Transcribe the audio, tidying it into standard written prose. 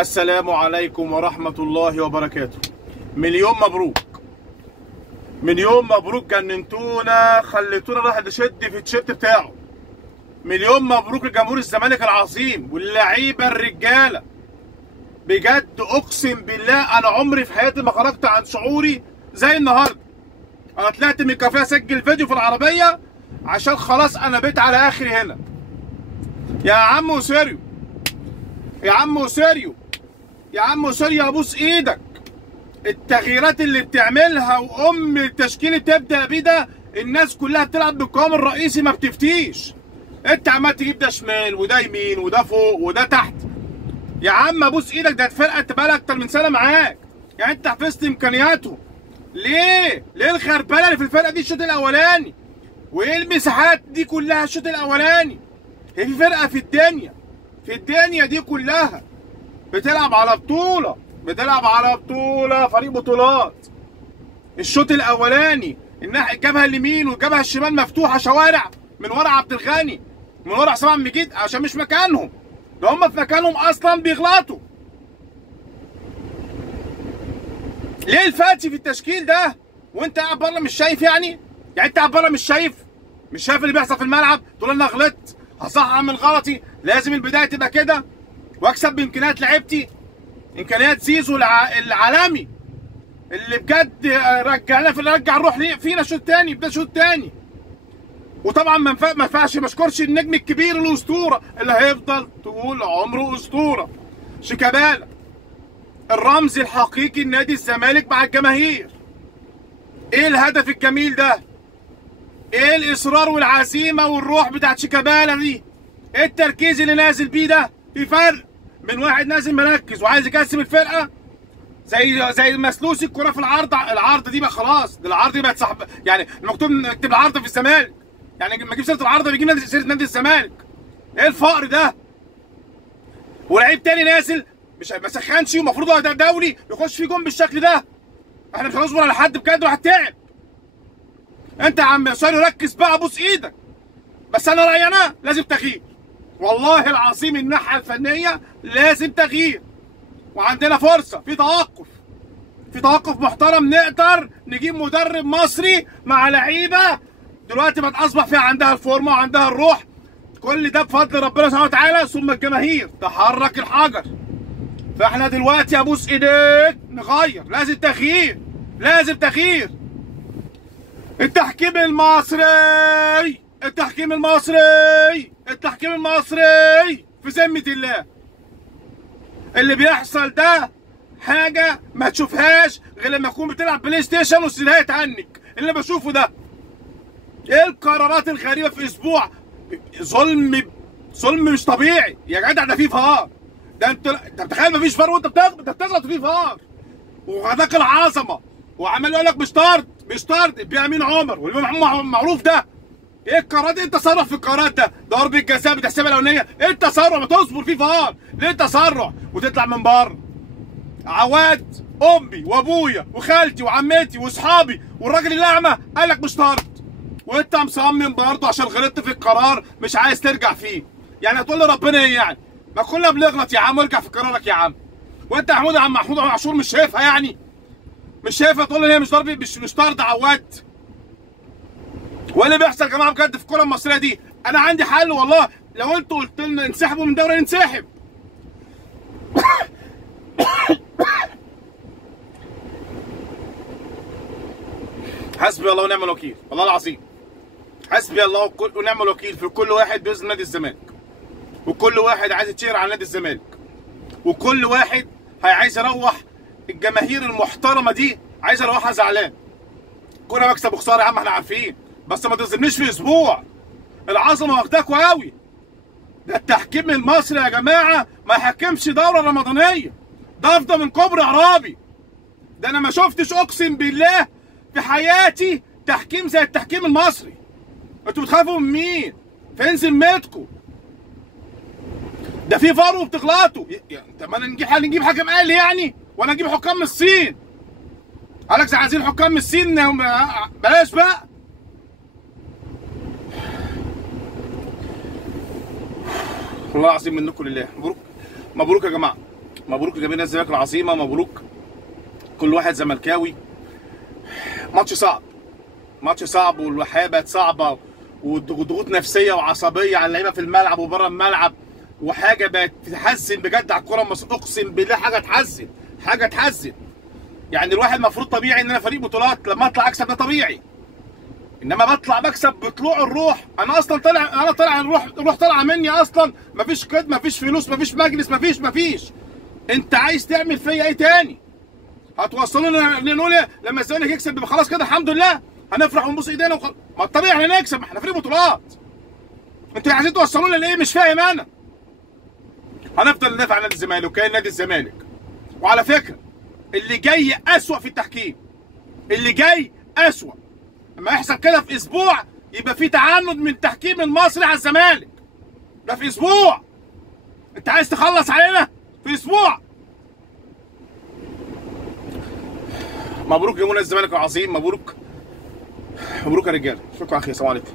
السلام عليكم ورحمة الله وبركاته. مليون مبروك، مليون مبروك. جننتونا، خليتونا الواحد يشد في التيشيرت بتاعه. مليون مبروك لجمهور الزمالك العظيم واللعيبة الرجالة. بجد اقسم بالله انا عمري في حياتي ما خرجت عن شعوري زي النهارده. انا طلعت من الكافيه اسجل فيديو في العربية عشان خلاص انا بقيت على اخري هنا. يا عم وسيريو، يا عم وسيريو، يا عم وسيريو، ابوس ايدك. التغييرات اللي بتعملها وام التشكيل بتبدا بيه ده، الناس كلها بتلعب بالقوام الرئيسي ما بتفتيش. انت عمال تجيب ده شمال وده يمين وده فوق وده تحت. يا عم ابوس ايدك، ده الفرقه انت بقالها اكتر من سنه معاك، يعني انت حفظت امكانياتهم. ليه الخربله اللي في الفرقه دي الشوط الاولاني؟ وايه المساحات دي كلها الشوط الاولاني؟ هي في فرقه في الدنيا دي كلها بتلعب على بطوله، فريق بطولات. الشوط الاولاني الجبهه اليمين والجبهه الشمال مفتوحه شوارع، من ورا عبد الغني، من ورا حسام عبد المجيد، عشان مش مكانهم. ده هم في مكانهم اصلا بيغلطوا. ليه الفاتي في التشكيل ده وانت قاعد بره مش شايف؟ يعني انت قاعد بره مش شايف اللي بيحصل في الملعب؟ تقول انا غلطت، هصحح من غلطي، لازم البدايه تبقى كده واكسب بامكانيات لعيبتي، امكانيات زيزو العالمي اللي بجد رجع الروح فينا الشوط الثاني، بدايه الشوط الثاني. وطبعا ما ينفعش ما اشكرش النجم الكبير الاسطوره اللي هيفضل طول عمره اسطوره، شيكابالا، الرمز الحقيقي لنادي الزمالك مع الجماهير. ايه الهدف الجميل ده؟ ايه الاصرار والعزيمه والروح بتاعت شيكابالا دي؟ ايه التركيز اللي نازل بيه ده؟ في فرق من واحد نازل مركز وعايز يكسب الفرقه زي مسلوسي الكره في العرض دي بقى خلاص، ده العرض دي بقت صاحب، يعني المكتوب نكتب العرض في الزمالك، يعني لما اجيب سيره العرض بيجيب سيره نادي الزمالك. ايه الفقر ده؟ ولعيب تاني نازل مش ما سخنش ومفروض هو ده دولي يخش فيه جون بالشكل ده. احنا مش هنصبر على حد بجد وهتتعب. انت يا عم ساري ركز بقى، ابوس ايدك. بس انا رايي انا لازم تغيير، والله العظيم الناحيه الفنيه لازم تغيير. وعندنا فرصه في توقف محترم، نقدر نجيب مدرب مصري مع لعيبه دلوقتي بقت اصبح فيها عندها الفورمه وعندها الروح. كل ده بفضل ربنا سبحانه وتعالى، ثم الجماهير تحرك الحجر. فاحنا دلوقتي ابوس ايديك نغير، لازم تغيير، لازم تغيير. التحكيم المصري في ذمة الله. اللي بيحصل ده حاجة ما تشوفهاش غير لما تكون بتلعب بلاي ستيشن والسلاح يتعنك. اللي بشوفه ده ايه القرارات الغريبة في اسبوع؟ ظلم مش طبيعي يا جدع. ده فيه فار، ده انت متخيل مفيش فار وانت بتغلط فيه فار وغداك العظمة، وعمال يقول لك مش طرد بأمين عمر والإمام معروف. ده ايه القرارات دي؟ انت تسرع في القرارات ده، ضربة جزاء بتحسبها الاولانيه، انت تسرع ما تصبر فيه فار. ليه تسرع وتطلع من بره؟ عواد امي وابويا وخالتي وعمتي واصحابي والراجل الاعمى قال لك مش طرد، وانت مصمم برضه عشان غلطت في القرار مش عايز ترجع فيه. يعني هتقول لي ربنا ايه يعني؟ ما كلنا بنغلط يا عم، ارجع في قرارك يا عم. وانت يا عم محمود عاشور مش شايفها؟ يعني مش شايفها تقول لي هي مش ضربه، مش طرد عواد؟ واللي بيحصل يا جماعه بجد في الكره المصريه دي، انا عندي حل والله. لو انتوا قلت لنا انسحبوا من دوري ننسحب. حسبي الله ونعم الوكيل، والله العظيم حسبي الله ونعم الوكيل في كل واحد بيظلم نادي الزمالك، وكل واحد عايز يتشهر على نادي الزمالك، وكل واحد عايز يروح الجماهير المحترمه دي، عايز يروحها زعلان. كوره مكسب وخساره يا عم احنا عارفين، بس ما تظلمنيش في اسبوع. العظمه واخداكوا قوي. ده التحكيم المصري يا جماعه ما يحكمش دوره رمضانيه، ده افضل من كوبري عرابي. ده انا ما شفتش اقسم بالله في حياتي تحكيم زي التحكيم المصري. انتوا بتخافوا من مين؟ فين ذمتكم؟ ده في فار وبتغلطوا. طب ما نجيب حكم آلي يعني؟ ولا نجيب حكام من الصين؟ قالك عايزين حكام من الصين، بلاش بقى. والله العظيم منكم لله. مبروك يا جماعه. مبروك لجماهير الزمالك العظيمه، مبروك كل واحد زملكاوي. ماتش صعب، ماتش صعب، والحياه بقت صعبه، وضغوط نفسيه وعصبيه على اللعيبه في الملعب وبره الملعب، وحاجه بقت تحزن بجد على الكوره المصريه. اقسم بالله حاجه تحزن، حاجه تحزن. يعني الواحد المفروض طبيعي ان انا فريق بطولات لما اطلع اكسب ده طبيعي، انما بطلع بكسب بطلوع الروح. انا اصلا طالع الروح طالعه مني اصلا. مفيش كده، مفيش فلوس، مفيش مجلس، مفيش. انت عايز تعمل فيا ايه تاني؟ هتوصلونا نقول لما الزمالك يكسب يبقى خلاص كده الحمد لله هنفرح ونبوس ايدينا ما الطبيعي احنا نكسب، احنا فريق بطولات. انتوا عايزين توصلونا لايه؟ مش فاهم انا. هنفضل ندافع عن نادي الزمالك وكيان نادي الزمالك. وعلى فكره اللي جاي اسوأ في التحكيم، اللي جاي اسوأ. لما يحصل كده في اسبوع يبقى في تعنت من التحكيم المصري على الزمالك. ده في اسبوع. انت عايز تخلص علينا في اسبوع؟ مبروك جمهور الزمالك العظيم، مبروك يا رجاله. اشوفكم على خير، السلام عليكم.